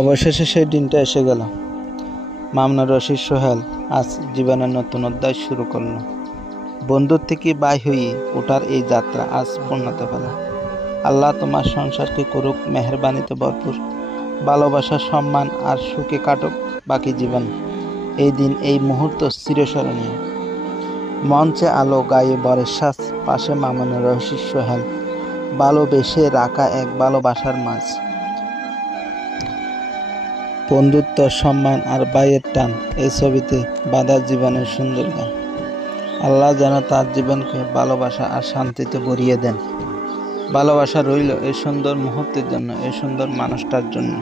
অবশেষে সেই দিনটা এসে গেল। মামুনা রশিদ সোহেল আজ জীবনের নতুন অধ্যায় শুরু করলো। বন্ধুর থেকে বাই হয়ে ওঠার এই যাত্রা আজ পূর্ণতা পেল। আল্লাহ তোমার সংসারকে করুক মেহেরবানিতে ভরপুর, ভালোবাসা, সম্মান আর সুখে কাটুক বাকি জীবন। এই দিন, এই মুহূর্ত চিরস্মরণীয়। মঞ্চে আলো, গায়ে বরের সাজ, পাশে মামুনা রশিদ সোহেল, ভালোবেসে রাখা এক ভালোবাসার মাঝ। বন্ধুত্ব, সম্মান আর ভাইয়ের টান, এই ছবিতে বাঁধা জীবনের সুন্দর গান। আল্লাহ যেন তার জীবনকে ভালোবাসা আর শান্তিতে ভরিয়ে দেন। ভালোবাসা রইল এই সুন্দর মুহূর্তের জন্য, এই সুন্দর মানুষটার জন্য।